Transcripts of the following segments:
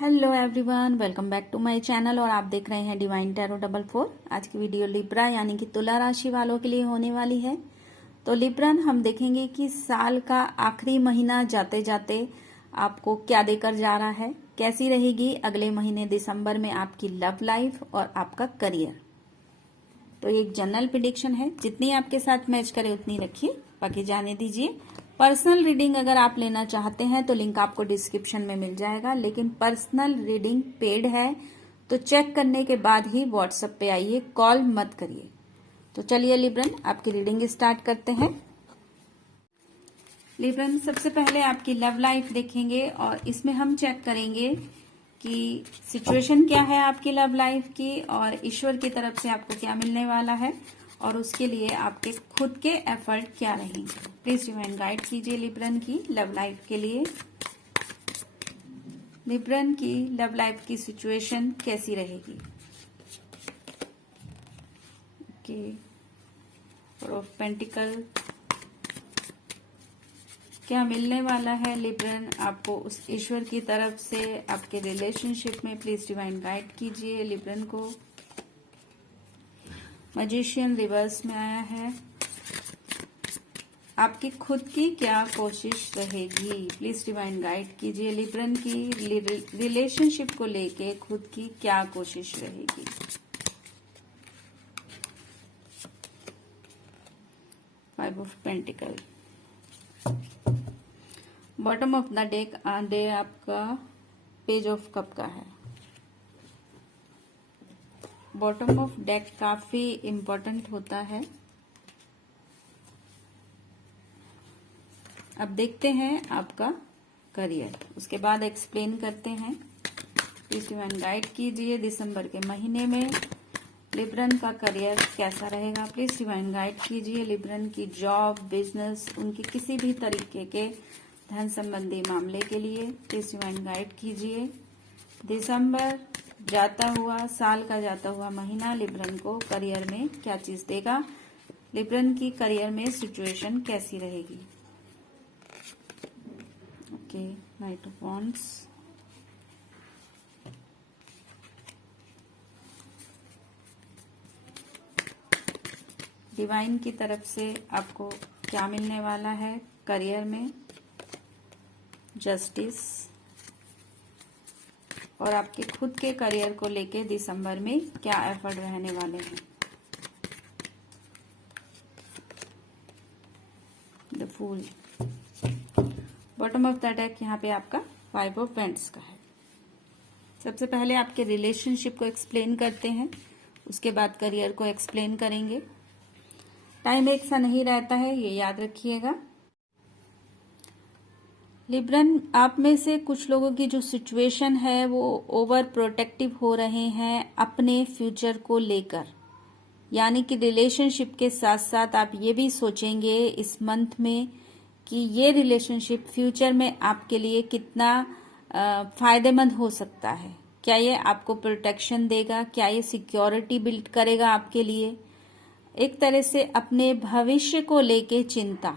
Hello everyone, welcome back to my channel और आप देख रहे हैं डिवाइन टैरो 44। आज की वीडियो लिब्रा यानी कि तुला राशि वालों के लिए होने वाली है। तो लिब्रन हम देखेंगे कि साल का आखिरी महीना जाते जाते आपको क्या देकर जा रहा है, कैसी रहेगी अगले महीने दिसंबर में आपकी लव लाइफ और आपका करियर। तो ये एक जनरल प्रेडिक्शन है, जितनी आपके साथ मैच करे उतनी रखिए, बाकी जाने दीजिए। पर्सनल रीडिंग अगर आप लेना चाहते हैं तो लिंक आपको डिस्क्रिप्शन में मिल जाएगा, लेकिन पर्सनल रीडिंग पेड है तो चेक करने के बाद ही व्हाट्सएप पे आइए, कॉल मत करिए। तो चलिए लिब्रन आपकी रीडिंग स्टार्ट करते हैं। लिब्रन सबसे पहले आपकी लव लाइफ देखेंगे और इसमें हम चेक करेंगे कि सिचुएशन क्या है आपकी लव लाइफ की और ईश्वर की तरफ से आपको क्या मिलने वाला है और उसके लिए आपके खुद के एफर्ट क्या रहेंगे। प्लीज डिवाइन गाइड कीजिए लिब्रन की लव लाइफ के लिए। लिब्रन की लव लाइफ की सिचुएशन कैसी रहेगी। ओके, फोर ऑफ पेंटिकल, क्या मिलने वाला है लिब्रन आपको उस ईश्वर की तरफ से आपके रिलेशनशिप में। प्लीज डिवाइन गाइड कीजिए लिब्रन को। मैजिशियन रिवर्स में आया है, आपकी खुद की क्या कोशिश रहेगी। प्लीज डिवाइन गाइड कीजिए लिब्रन की रिलेशनशिप को लेके खुद की क्या कोशिश रहेगी। Five of pentacle, bottom of the day आपका पेज ऑफ कप का है। बॉटम ऑफ डेक काफी इंपॉर्टेंट होता है। अब देखते हैं आपका करियर, उसके बाद एक्सप्लेन करते हैं। प्लीज डिवाइन गाइड कीजिए दिसंबर के महीने में लिब्रन का करियर कैसा रहेगा। प्लीज डिवाइन गाइड कीजिए लिब्रन की जॉब, बिजनेस, उनके किसी भी तरीके के धन संबंधी मामले के लिए। प्लीज डिवाइन गाइड कीजिए दिसंबर जाता हुआ, साल का जाता हुआ महीना लिब्रन को करियर में क्या चीज देगा। लिब्रन की करियर में सिचुएशन कैसी रहेगी। Okay, night of wands, divine की तरफ से आपको क्या मिलने वाला है करियर में। जस्टिस, और आपके खुद के करियर को लेके दिसंबर में क्या एफर्ट रहने वाले हैं। The fool, bottom of the deck यहाँ पे आपका फाइव ऑफ पेंट्स का है। सबसे पहले आपके रिलेशनशिप को एक्सप्लेन करते हैं, उसके बाद करियर को एक्सप्लेन करेंगे। टाइम एक सा नहीं रहता है, ये याद रखिएगा। लिब्रन, आप में से कुछ लोगों की जो सिचुएशन है वो ओवर प्रोटेक्टिव हो रहे हैं अपने फ्यूचर को लेकर, यानी कि रिलेशनशिप के साथ साथ आप ये भी सोचेंगे इस मंथ में कि ये रिलेशनशिप फ्यूचर में आपके लिए कितना फायदेमंद हो सकता है। क्या ये आपको प्रोटेक्शन देगा, क्या ये सिक्योरिटी बिल्ड करेगा आपके लिए। एक तरह से अपने भविष्य को लेके चिंता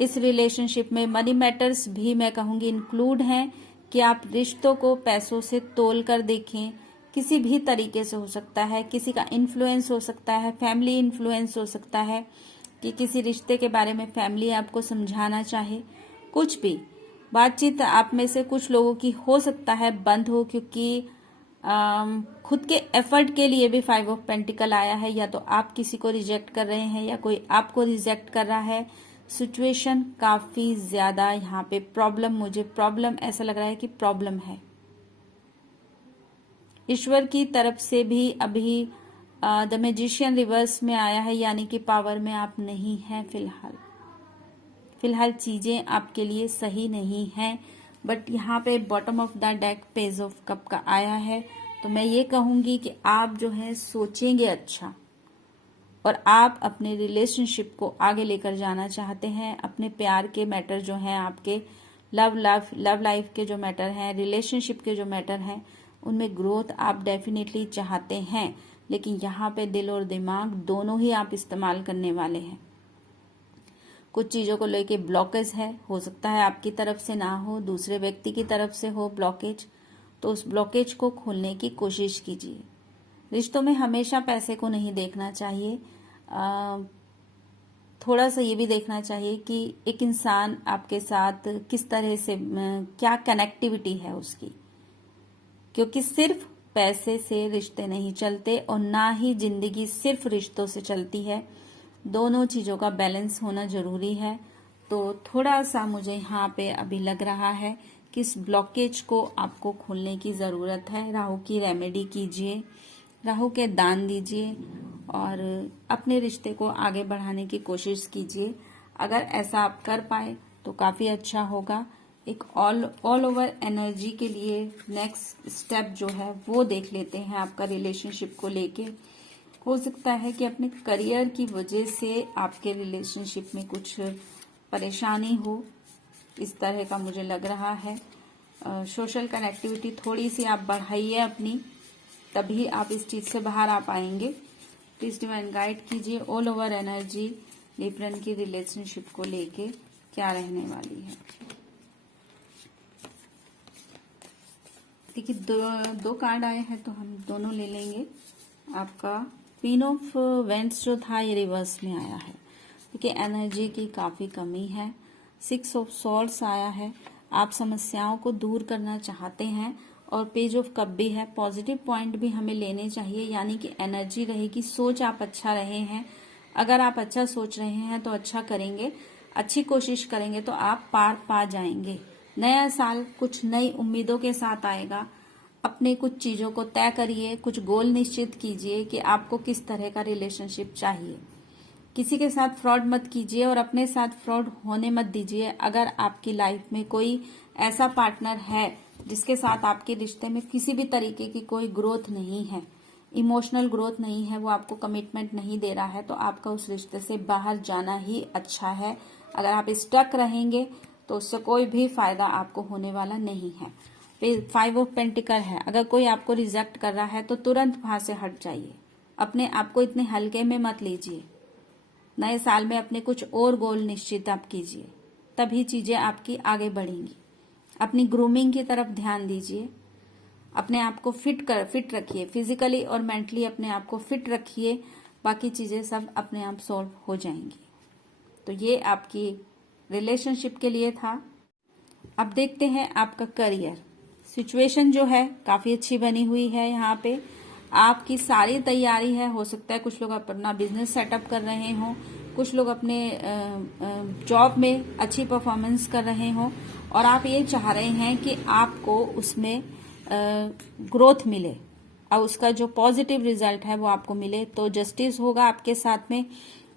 इस रिलेशनशिप में। मनी मैटर्स भी मैं कहूंगी इंक्लूड हैं कि आप रिश्तों को पैसों से तोल कर देखें। किसी भी तरीके से हो सकता है, किसी का इन्फ्लुएंस हो सकता है, फैमिली इन्फ्लुएंस हो सकता है कि किसी रिश्ते के बारे में फैमिली आपको समझाना चाहे। कुछ भी बातचीत आप में से कुछ लोगों की हो सकता है बंद हो, क्योंकि खुद के एफर्ट के लिए भी फाइव ऑफ पेंटिकल आया है। या तो आप किसी को रिजेक्ट कर रहे हैं या कोई आपको रिजेक्ट कर रहा है। सिचुएशन काफी ज्यादा यहाँ पे प्रॉब्लम ऐसा लग रहा है कि प्रॉब्लम है। ईश्वर की तरफ से भी अभी द मैजिशियन रिवर्स में आया है, यानी कि पावर में आप नहीं हैं फिलहाल चीजें आपके लिए सही नहीं हैं। बट यहाँ पे bottom of the deck page of cup का आया है, तो मैं ये कहूंगी कि आप जो है सोचेंगे अच्छा और आप अपने रिलेशनशिप को आगे लेकर जाना चाहते हैं। अपने प्यार के मैटर जो हैं, आपके लव लाइफ के जो मैटर हैं, रिलेशनशिप के जो मैटर हैं, उनमें ग्रोथ आप डेफिनेटली चाहते हैं। लेकिन यहाँ पे दिल और दिमाग दोनों ही आप इस्तेमाल करने वाले हैं। कुछ चीजों को लेके ब्लॉकेज है, हो सकता है आपकी तरफ से ना हो, दूसरे व्यक्ति की तरफ से हो ब्लॉकेज। तो उस ब्लॉकेज को खोलने की कोशिश कीजिए। रिश्तों में हमेशा पैसे को नहीं देखना चाहिए, थोड़ा सा ये भी देखना चाहिए कि एक इंसान आपके साथ किस तरह से, क्या कनेक्टिविटी है उसकी, क्योंकि सिर्फ पैसे से रिश्ते नहीं चलते और ना ही जिंदगी सिर्फ रिश्तों से चलती है। दोनों चीजों का बैलेंस होना जरूरी है। तो थोड़ा सा मुझे यहाँ पे अभी लग रहा है कि इस ब्लॉकेज को आपको खोलने की जरूरत है। राहु की रेमेडी कीजिए, राहु के दान दीजिए और अपने रिश्ते को आगे बढ़ाने की कोशिश कीजिए। अगर ऐसा आप कर पाए तो काफी अच्छा होगा। एक ऑल ओवर एनर्जी के लिए नेक्स्ट स्टेप जो है वो देख लेते हैं आपका रिलेशनशिप को लेके। हो सकता है कि अपने करियर की वजह से आपके रिलेशनशिप में कुछ परेशानी हो, इस तरह का मुझे लग रहा है। सोशल कनेक्टिविटी थोड़ी सी आप बढ़ाइए अपनी, तभी आप इस चीज से बाहर आ पाएंगे। प्लीज डिवाइन गाइड कीजिए ऑल ओवर एनर्जी लिब्रन की रिलेशनशिप को लेके क्या रहने वाली है। देखिए दो कार्ड आए हैं तो हम दोनों ले लेंगे। आपका क्वीन ऑफ वेंट्स जो था ये रिवर्स में आया है, क्योंकि एनर्जी की काफी कमी है। 6 ऑफ सॉर्ड्स आया है, आप समस्याओं को दूर करना चाहते हैं। और पेज ऑफ कप भी है। पॉजिटिव पॉइंट भी हमें लेने चाहिए, यानी कि एनर्जी रहेगी, सोच आप अच्छा रहे हैं। अगर आप अच्छा सोच रहे हैं तो अच्छा करेंगे, अच्छी कोशिश करेंगे तो आप पार पा जाएंगे। नया साल कुछ नई उम्मीदों के साथ आएगा। अपने कुछ चीजों को तय करिए, कुछ गोल निश्चित कीजिए कि आपको किस तरह का रिलेशनशिप चाहिए। किसी के साथ फ्रॉड मत कीजिए और अपने साथ फ्रॉड होने मत दीजिए। अगर आपकी लाइफ में कोई ऐसा पार्टनर है जिसके साथ आपके रिश्ते में किसी भी तरीके की कोई ग्रोथ नहीं है, इमोशनल ग्रोथ नहीं है, वो आपको कमिटमेंट नहीं दे रहा है, तो आपका उस रिश्ते से बाहर जाना ही अच्छा है। अगर आप स्टक रहेंगे तो उससे कोई भी फायदा आपको होने वाला नहीं है। फिर 5 ऑफ पेंटिकल है, अगर कोई आपको रिजेक्ट कर रहा है तो तुरंत वहां से हट जाइए। अपने आप को इतने हल्के में मत लीजिए। नए साल में अपने कुछ और गोल निश्चित आप कीजिए, तभी चीजें आपकी आगे बढ़ेंगी। अपनी ग्रूमिंग की तरफ ध्यान दीजिए। अपने आप को फिट रखिए, फिजिकली और मेंटली अपने आप को फिट रखिए, बाकी चीजें सब अपने आप सॉल्व हो जाएंगी। तो ये आपकी रिलेशनशिप के लिए था। अब देखते हैं आपका करियर सिचुएशन जो है काफी अच्छी बनी हुई है। यहाँ पे आपकी सारी तैयारी है। हो सकता है कुछ लोग अपना बिजनेस सेटअप कर रहे हों, कुछ लोग अपने जॉब में अच्छी परफॉर्मेंस कर रहे हों और आप ये चाह रहे हैं कि आपको उसमें ग्रोथ मिले और उसका जो पॉजिटिव रिजल्ट है वो आपको मिले। तो जस्टिस होगा आपके साथ में।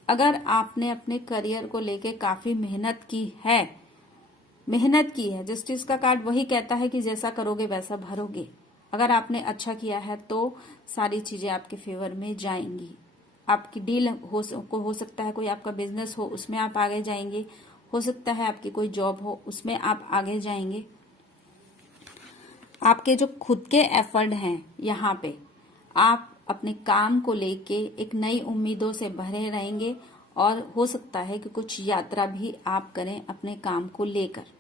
अगर आपने अपने करियर को लेके काफी मेहनत की है, जस्टिस का कार्ड वही कहता है कि जैसा करोगे वैसा भरोगे। अगर आपने अच्छा किया है तो सारी चीजें आपके फेवर में जाएंगी। आपकी डील हो सकता है कोई आपका बिजनेस हो, उसमें आप आगे जाएंगे। हो सकता है आपकी कोई जॉब हो, उसमें आप आगे जाएंगे। आपके जो खुद के एफर्ट हैं, यहाँ पे आप अपने काम को लेके एक नई उम्मीदों से भरे रहेंगे और हो सकता है कि कुछ यात्रा भी आप करें अपने काम को लेकर।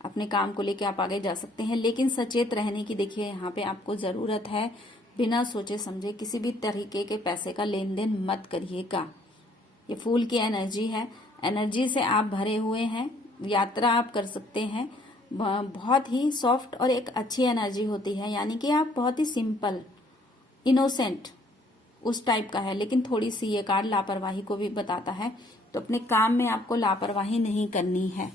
अपने काम को लेकर आप आगे जा सकते हैं, लेकिन सचेत रहने की देखिए यहाँ पे आपको जरूरत है। बिना सोचे समझे किसी भी तरीके के पैसे का लेन देन मत करिएगा। ये फूल की एनर्जी है, एनर्जी से आप भरे हुए हैं, यात्रा आप कर सकते हैं। बहुत ही सॉफ्ट और एक अच्छी एनर्जी होती है, यानी कि आप बहुत ही सिंपल इनोसेंट उस टाइप का है। लेकिन थोड़ी सी ये कार्ड लापरवाही को भी बताता है, तो अपने काम में आपको लापरवाही नहीं करनी है।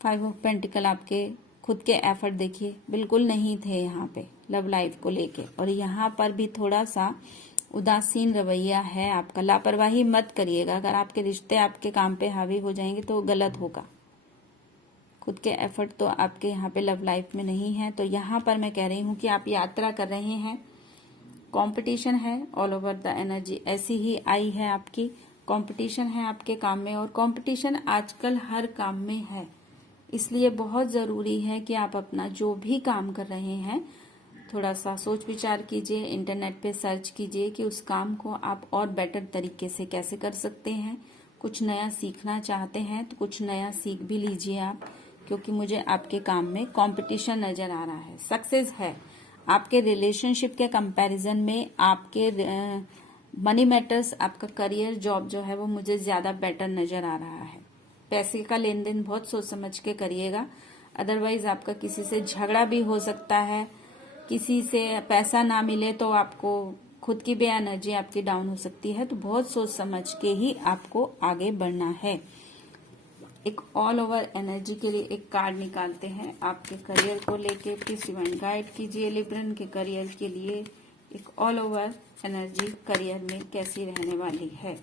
5 ऑफ पेंटिकल आपके खुद के एफर्ट देखिए बिल्कुल नहीं थे यहाँ पे लव लाइफ को लेके, और यहाँ पर भी थोड़ा सा उदासीन रवैया है आपका। लापरवाही मत करिएगा। अगर आपके रिश्ते आपके काम पे हावी हो जाएंगे तो गलत होगा। खुद के एफर्ट तो आपके यहाँ पे लव लाइफ में नहीं है। तो यहाँ पर मैं कह रही हूँ कि आप यात्रा कर रहे हैं, कंपटीशन है, ऑल ओवर द एनर्जी ऐसी ही आई है आपकी। कंपटीशन है आपके काम में, और कंपटीशन आजकल हर काम में है। इसलिए बहुत जरूरी है कि आप अपना जो भी काम कर रहे हैं थोड़ा सा सोच विचार कीजिए, इंटरनेट पे सर्च कीजिए कि उस काम को आप और बेटर तरीके से कैसे कर सकते हैं। कुछ नया सीखना चाहते हैं तो कुछ नया सीख भी लीजिए आप, क्योंकि मुझे आपके काम में कंपटीशन नजर आ रहा है। सक्सेस है आपके रिलेशनशिप के कंपैरिजन में, आपके मनी मैटर्स, आपका करियर जॉब जो है वो मुझे ज्यादा बेटर नजर आ रहा है। पैसे का लेन देन बहुत सोच समझ के करिएगा, अदरवाइज आपका किसी से झगड़ा भी हो सकता है। किसी से पैसा ना मिले तो आपको खुद की भी एनर्जी आपकी डाउन हो सकती है, तो बहुत सोच समझ के ही आपको आगे बढ़ना है। एक ऑल ओवर एनर्जी के लिए एक कार्ड निकालते हैं आपके करियर को लेके। प्लीज डिवाइन गाइड कीजिए लिब्रन के करियर के लिए एक ऑल ओवर एनर्जी करियर में कैसी रहने वाली है।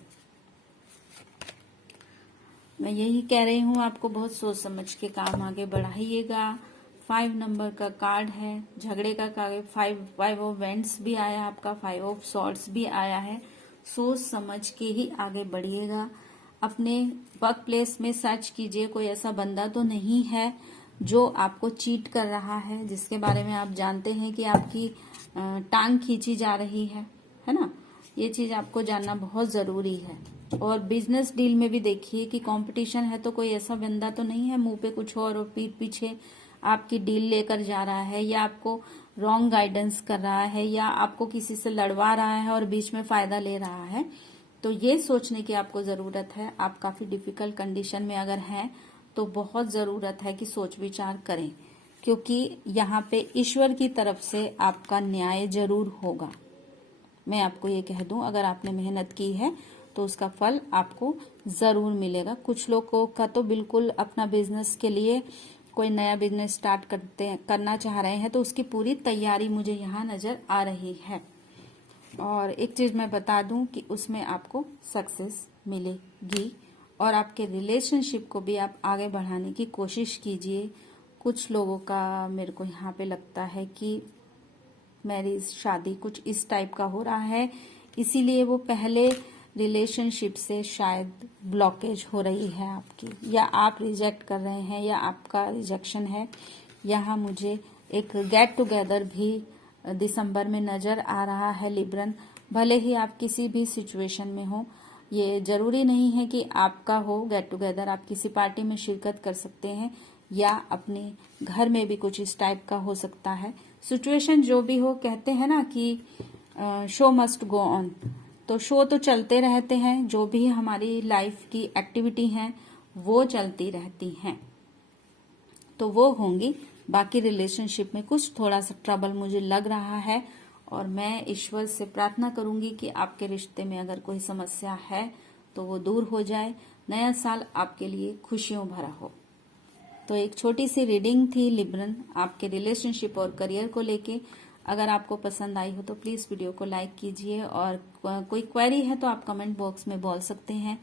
मैं यही कह रही हूँ आपको बहुत सोच समझ के काम आगे बढ़ाइएगा। 5 नंबर का कार्ड है, झगड़े का कार्ड, 5 ऑफ वेंट्स भी आया आपका, 5 ऑफ सॉर्ड्स भी आया है। सोच समझ के ही आगे बढ़िएगा। अपने वर्क प्लेस में सर्च कीजिए, कोई ऐसा बंदा तो नहीं है जो आपको चीट कर रहा है, जिसके बारे में आप जानते हैं कि आपकी टांग खींची जा रही है ना। ये चीज आपको जानना बहुत जरूरी है। और बिजनेस डील में भी देखिए कि कंपटीशन है तो कोई ऐसा बंदा तो नहीं है मुंह पे कुछ और पीठ पीछे आपकी डील लेकर जा रहा है, या आपको रॉन्ग गाइडेंस कर रहा है, या आपको किसी से लड़वा रहा है और बीच में फायदा ले रहा है। तो ये सोचने की आपको जरूरत है। आप काफी डिफिकल्ट कंडीशन में अगर हैं तो बहुत जरूरत है कि सोच विचार करें, क्योंकि यहाँ पे ईश्वर की तरफ से आपका न्याय जरूर होगा। मैं आपको ये कह दूं, अगर आपने मेहनत की है तो उसका फल आपको जरूर मिलेगा। कुछ लोगों का तो बिल्कुल अपना बिजनेस के लिए कोई नया बिजनेस स्टार्ट करना चाह रहे हैं, तो उसकी पूरी तैयारी मुझे यहाँ नजर आ रही है। और एक चीज मैं बता दूं कि उसमें आपको सक्सेस मिलेगी। और आपके रिलेशनशिप को भी आप आगे बढ़ाने की कोशिश कीजिए। कुछ लोगों का मेरे को यहाँ पे लगता है कि मैरिज, शादी कुछ इस टाइप का हो रहा है, इसीलिए वो पहले रिलेशनशिप से शायद ब्लॉकेज हो रही है आपकी, या आप रिजेक्ट कर रहे हैं, या आपका रिजेक्शन है। यहाँ मुझे एक गेट टुगेदर भी दिसंबर में नजर आ रहा है लिब्रन। भले ही आप किसी भी सिचुएशन में हो, ये जरूरी नहीं है कि आपका हो गेट टुगेदर, आप किसी पार्टी में शिरकत कर सकते हैं, या अपने घर में भी कुछ इस टाइप का हो सकता है। सिचुएशन जो भी हो, कहते हैं ना कि शो मस्ट गो ऑन, तो शो तो चलते रहते हैं। जो भी हमारी लाइफ की एक्टिविटी हैं वो चलती रहती हैं, तो वो होंगी। बाकी रिलेशनशिप में कुछ थोड़ा सा ट्रबल मुझे लग रहा है, और मैं ईश्वर से प्रार्थना करूंगी कि आपके रिश्ते में अगर कोई समस्या है तो वो दूर हो जाए, नया साल आपके लिए खुशियों भरा हो। तो एक छोटी सी रीडिंग थी लिब्रन आपके रिलेशनशिप और करियर को लेके। अगर आपको पसंद आई हो तो प्लीज वीडियो को लाइक कीजिए, और कोई क्वेरी है तो आप कमेंट बॉक्स में बोल सकते हैं।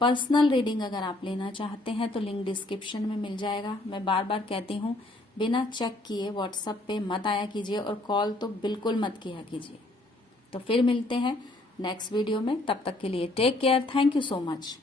पर्सनल रीडिंग अगर आप लेना चाहते हैं तो लिंक डिस्क्रिप्शन में मिल जाएगा। मैं बार बार कहती हूँ, बिना चेक किए व्हाट्सएप पे मत आया कीजिए, और कॉल तो बिल्कुल मत किया कीजिए। तो फिर मिलते हैं नेक्स्ट वीडियो में, तब तक के लिए take care. Thank you so much.